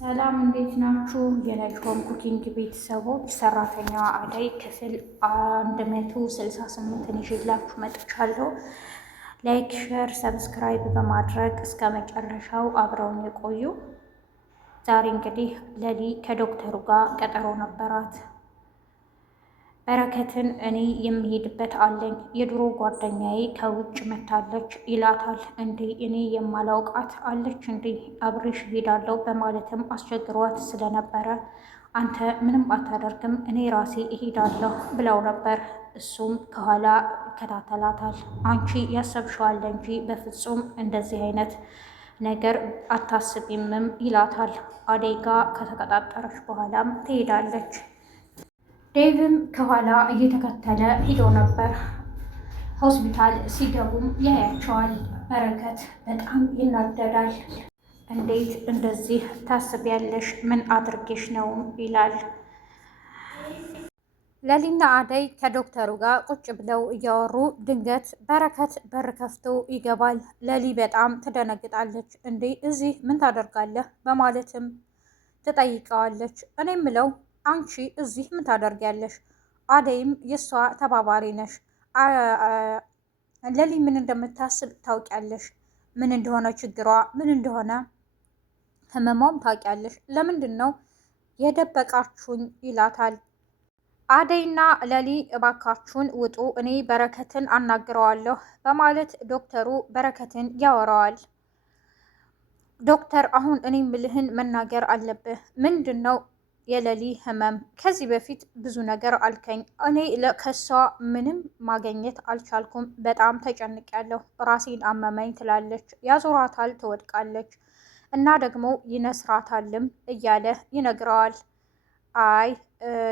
ሰላም እንዴት ናችሁ? የነጅሆም ኩኪንግ ቤተሰቦች ሰራተኛዋ አደይ ክፍል 168ን ይዤላችሁ መጥቻለሁ። ላይክ፣ ሼር፣ ሰብስክራይብ በማድረግ እስከ መጨረሻው አብረውን የቆዩ። ዛሬ እንግዲህ ለሊ ከዶክተሩ ጋር ቀጠሮ ነበራት። በረከትን እኔ የምሄድበት አለኝ፣ የድሮ ጓደኛዬ ከውጭ መታለች ይላታል። እንዴ እኔ የማላውቃት አለች እንዴ? አብሬሽ ሄዳለሁ በማለትም አስቸግሯት ስለነበረ አንተ ምንም አታደርግም እኔ ራሴ እሄዳለሁ ብለው ነበር። እሱም ከኋላ ይከታተላታል። አንቺ ያሰብሽዋል እንጂ በፍጹም እንደዚህ አይነት ነገር አታስቢምም ይላታል። አደይ ጋ ከተቀጣጠረች በኋላም ትሄዳለች። ዴቭም ከኋላ እየተከተለ ሂዶ ነበር። ሆስፒታል ሲገቡም ያያቸዋል። በረከት በጣም ይናደዳል። እንዴት እንደዚህ ታስቢያለሽ? ምን አድርጌሽ ነው ይላል። ለሊና አደይ ከዶክተሩ ጋር ቁጭ ብለው እያወሩ ድንገት በረከት በር ከፍቶ ይገባል። ለሊ በጣም ትደነግጣለች። እንዴ እዚህ ምን ታደርጋለህ? በማለትም ትጠይቀዋለች። እኔ ምለው አንቺ እዚህ ምን ታደርጊያለሽ? አደይም የእሷ ተባባሪ ነሽ። ለሊ ምን እንደምታስብ ታውቂያለሽ። ምን እንደሆነ ችግሯ ምን እንደሆነ ህመሟም ታውቂያለሽ። ለምንድን ነው የደበቃችሁኝ? ይላታል። አደይና ለሊ እባካችሁን ውጡ፣ እኔ በረከትን አናግረዋለሁ በማለት ዶክተሩ በረከትን ያወራዋል። ዶክተር አሁን እኔ ምልህን መናገር አለብህ። ምንድን ነው የለሊ ህመም? ከዚህ በፊት ብዙ ነገር አልከኝ። እኔ ከሷ ምንም ማገኘት አልቻልኩም። በጣም ተጨንቄያለሁ። ራሴን አመመኝ ትላለች። ያዞራታል፣ ትወድቃለች እና ደግሞ ይነስራታልም እያለ ይነግረዋል። አይ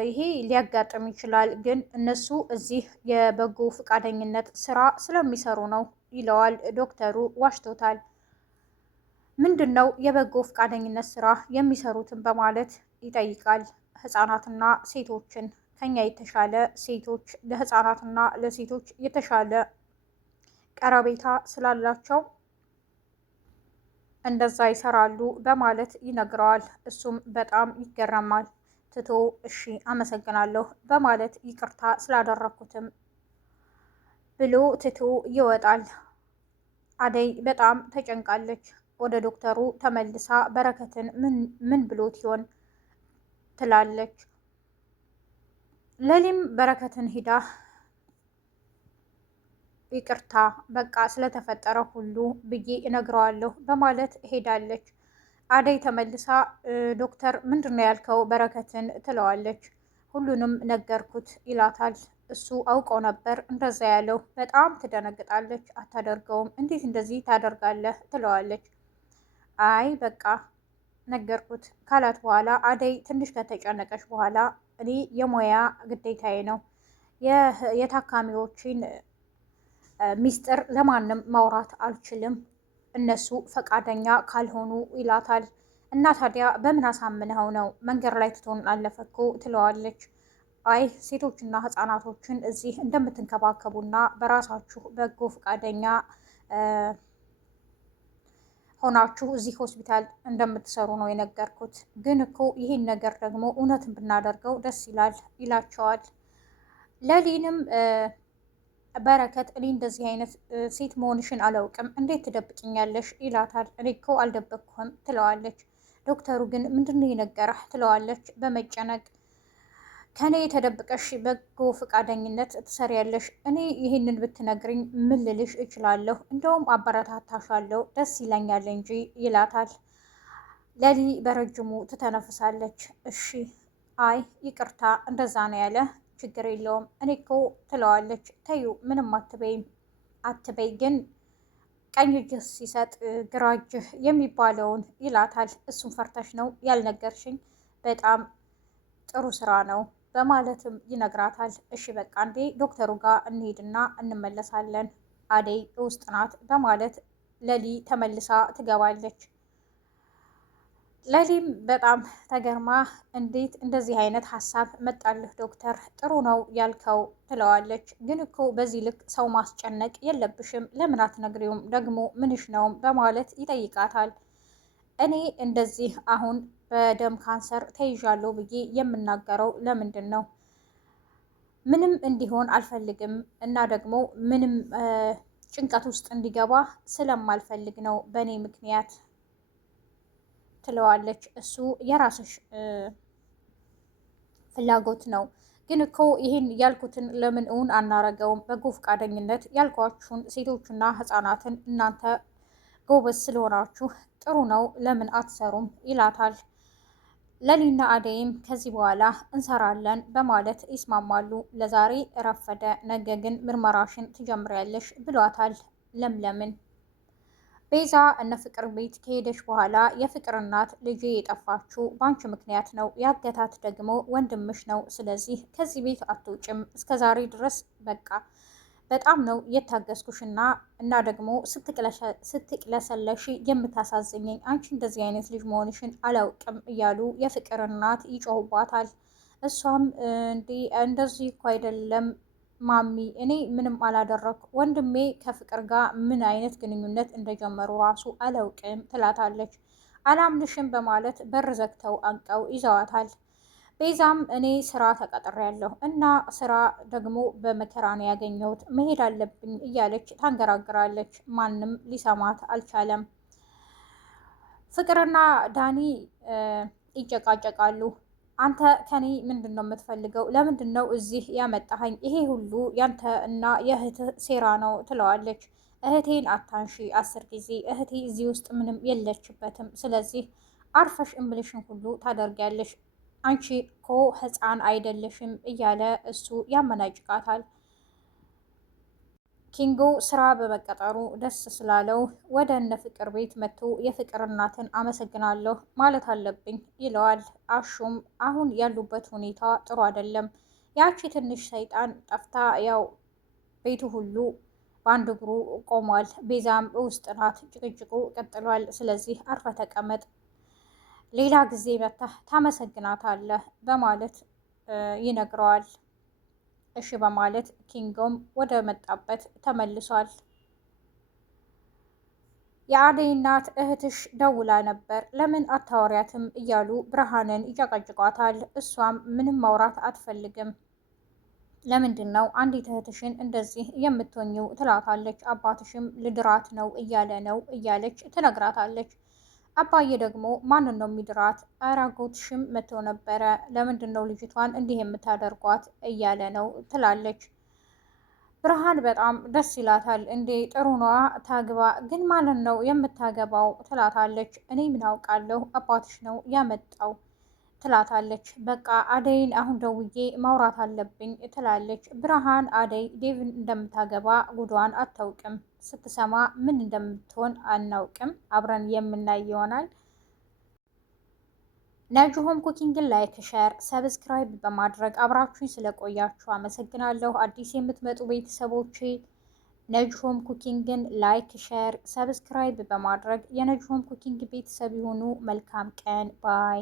ይሄ ሊያጋጥም ይችላል፣ ግን እነሱ እዚህ የበጎ ፈቃደኝነት ስራ ስለሚሰሩ ነው ይለዋል። ዶክተሩ ዋሽቶታል። ምንድን ነው የበጎ ፈቃደኝነት ስራ የሚሰሩትን በማለት ይጠይቃል። ህጻናትና ሴቶችን ከኛ የተሻለ ሴቶች ለህጻናትና ለሴቶች የተሻለ ቀረቤታ ስላላቸው እንደዛ ይሰራሉ በማለት ይነግረዋል። እሱም በጣም ይገረማል። ትቶ እሺ አመሰግናለሁ በማለት ይቅርታ ስላደረኩትም ብሎ ትቶ ይወጣል። አደይ በጣም ተጨንቃለች። ወደ ዶክተሩ ተመልሳ በረከትን ምን ብሎት ይሆን ትላለች። ለሊም በረከትን ሂዳ ይቅርታ በቃ ስለተፈጠረ ሁሉ ብዬ እነግረዋለሁ በማለት ሄዳለች። አደይ ተመልሳ ዶክተር ምንድን ነው ያልከው በረከትን ትለዋለች። ሁሉንም ነገርኩት ይላታል። እሱ አውቀው ነበር እንደዛ ያለው። በጣም ትደነግጣለች። አታደርገውም፣ እንዴት እንደዚህ ታደርጋለህ ትለዋለች። አይ በቃ ነገርኩት ካላት በኋላ አደይ ትንሽ ከተጨነቀች በኋላ እኔ የሙያ ግዴታዬ ነው የታካሚዎችን ሚስጥር ለማንም ማውራት አልችልም እነሱ ፈቃደኛ ካልሆኑ ይላታል። እና ታዲያ በምን አሳምነኸው ነው? መንገድ ላይ ትቶን አለፈ እኮ ትለዋለች። አይ ሴቶችና ህጻናቶችን እዚህ እንደምትንከባከቡና በራሳችሁ በጎ ፈቃደኛ ሆናችሁ እዚህ ሆስፒታል እንደምትሰሩ ነው የነገርኩት። ግን እኮ ይህን ነገር ደግሞ እውነትን ብናደርገው ደስ ይላል ይላቸዋል። ለሊንም በረከት እኔ እንደዚህ አይነት ሴት መሆንሽን አላውቅም፣ እንዴት ትደብቅኛለሽ? ይላታል። እኔ እኮ አልደበቅኩም ትለዋለች። ዶክተሩ ግን ምንድነው የነገረህ? ትለዋለች በመጨነቅ ከኔ የተደብቀሽ በጎ ፈቃደኝነት ትሰሪያለሽ። እኔ ይህንን ብትነግርኝ ምን ልልሽ እችላለሁ? እንደውም አበረታታሻለሁ፣ ደስ ይለኛል እንጂ ይላታል። ለሊ በረጅሙ ትተነፍሳለች። እሺ አይ ይቅርታ እንደዛ ነው ያለ፣ ችግር የለውም እኔ እኮ ትለዋለች። ተዩ ምንም አትበይ ግን ቀኝ እጅህ ሲሰጥ ግራ እጅህ የሚባለውን ይላታል። እሱን ፈርተሽ ነው ያልነገርሽኝ? በጣም ጥሩ ስራ ነው በማለትም ይነግራታል። እሺ በቃ እንዴ ዶክተሩ ጋር እንሄድና እንመለሳለን፣ አደይ ውስጥ ናት በማለት ለሊ ተመልሳ ትገባለች። ለሊም በጣም ተገርማ እንዴት እንደዚህ አይነት ሀሳብ መጣልህ ዶክተር? ጥሩ ነው ያልከው ትለዋለች። ግን እኮ በዚህ ልክ ሰው ማስጨነቅ የለብሽም፣ ለምን አትነግሪውም? ደግሞ ምንሽ ነውም በማለት ይጠይቃታል። እኔ እንደዚህ አሁን በደም ካንሰር ተይዣለሁ ብዬ የምናገረው ለምንድን ነው? ምንም እንዲሆን አልፈልግም እና ደግሞ ምንም ጭንቀት ውስጥ እንዲገባ ስለማልፈልግ ነው በእኔ ምክንያት ትለዋለች። እሱ የራስሽ ፍላጎት ነው፣ ግን እኮ ይህን ያልኩትን ለምን እውን አናረገውም? በጎ ፈቃደኝነት ያልኳችሁን ሴቶችና ህፃናትን እናንተ ጎበዝ ስለሆናችሁ ጥሩ ነው፣ ለምን አትሰሩም? ይላታል። ለሊና አደይም ከዚህ በኋላ እንሰራለን በማለት ይስማማሉ። ለዛሬ ረፈደ፣ ነገ ግን ምርመራሽን ትጀምሪያለሽ ብሏታል ለምለምን። ቤዛ እነ ፍቅር ቤት ከሄደች በኋላ የፍቅር እናት ልጄ የጠፋችው በአንቺ ምክንያት ነው፣ ያገታት ደግሞ ወንድምሽ ነው። ስለዚህ ከዚህ ቤት አትውጭም። እስከ ዛሬ ድረስ በቃ በጣም ነው የታገስኩሽና እና ደግሞ ስትቅለሰለሽ የምታሳዝኘኝ፣ አንቺ እንደዚህ አይነት ልጅ መሆንሽን አላውቅም እያሉ የፍቅር እናት ይጮሁባታል። እሷም እንደዚህ እኮ አይደለም ማሚ፣ እኔ ምንም አላደረኩ፣ ወንድሜ ከፍቅር ጋር ምን አይነት ግንኙነት እንደጀመሩ ራሱ አላውቅም ትላታለች። አላምንሽም በማለት በር ዘግተው አንቀው ይዘዋታል። ቤዛም እኔ ስራ ተቀጥሬያለሁ እና ስራ ደግሞ በመከራ ነው ያገኘሁት፣ መሄድ አለብኝ እያለች ታንገራግራለች። ማንም ሊሰማት አልቻለም። ፍቅርና ዳኒ ይጨቃጨቃሉ። አንተ ከኔ ምንድን ነው የምትፈልገው? ለምንድን ነው እዚህ ያመጣኸኝ? ይሄ ሁሉ ያንተ እና የእህት ሴራ ነው ትለዋለች። እህቴን አታንሺ 10 ጊዜ፣ እህቴ እዚህ ውስጥ ምንም የለችበትም። ስለዚህ አርፈሽ እምልሽን ሁሉ ታደርጊያለሽ። አንቺ እኮ ህፃን አይደለሽም እያለ እሱ ያመናጭቃታል። ኪንጎ ስራ በመቀጠሩ ደስ ስላለው ወደ እነ ፍቅር ቤት መጥቶ የፍቅር እናትን አመሰግናለሁ ማለት አለብኝ ይለዋል። አሹም አሁን ያሉበት ሁኔታ ጥሩ አይደለም፣ ያቺ ትንሽ ሰይጣን ጠፍታ ያው ቤቱ ሁሉ በአንድ እግሩ ቆሟል። ቤዛም ውስጥ ናት፣ ጭቅጭቁ ቀጥሏል። ስለዚህ አርፈ ተቀመጥ፣ ሌላ ጊዜ መጥተህ ታመሰግናታለህ በማለት ይነግረዋል። እሺ በማለት ኪንጎም ወደ መጣበት ተመልሷል። የአደይ እናት እህትሽ ደውላ ነበር ለምን አታወሪያትም እያሉ ብርሃንን ይጨቀጭቋታል። እሷም ምንም ማውራት አትፈልግም። ለምንድን ነው አንዲት እህትሽን እንደዚህ የምትሆኝው ትላታለች። አባትሽም ልድራት ነው እያለ ነው እያለች ትነግራታለች። አባዬ ደግሞ ማንን ነው የሚድራት? አራጎትሽም መጥቶ ነበረ፣ ለምንድን ነው ልጅቷን እንዲህ የምታደርጓት እያለ ነው ትላለች። ብርሃን በጣም ደስ ይላታል። እንዴ ጥሩ ነዋ ታግባ፣ ግን ማለት ነው የምታገባው ትላታለች። እኔ ምን አውቃለሁ አባትሽ ነው ያመጣው ትላታለች። በቃ አደይን አሁን ደውዬ ማውራት አለብኝ ትላለች። ብርሃን አደይ ዴቭን እንደምታገባ ጉዷን አታውቅም። ስትሰማ ምን እንደምትሆን አናውቅም። አብረን የምናይ ይሆናል። ነጅሆም ኩኪንግን ላይክ፣ ሸር፣ ሰብስክራይብ በማድረግ አብራችሁኝ ስለቆያችሁ አመሰግናለሁ። አዲስ የምትመጡ ቤተሰቦቼ ነጅሆም ኩኪንግን ላይክ፣ ሸር፣ ሰብስክራይብ በማድረግ የነጅሆም ኩኪንግ ቤተሰብ የሆኑ መልካም ቀን ባይ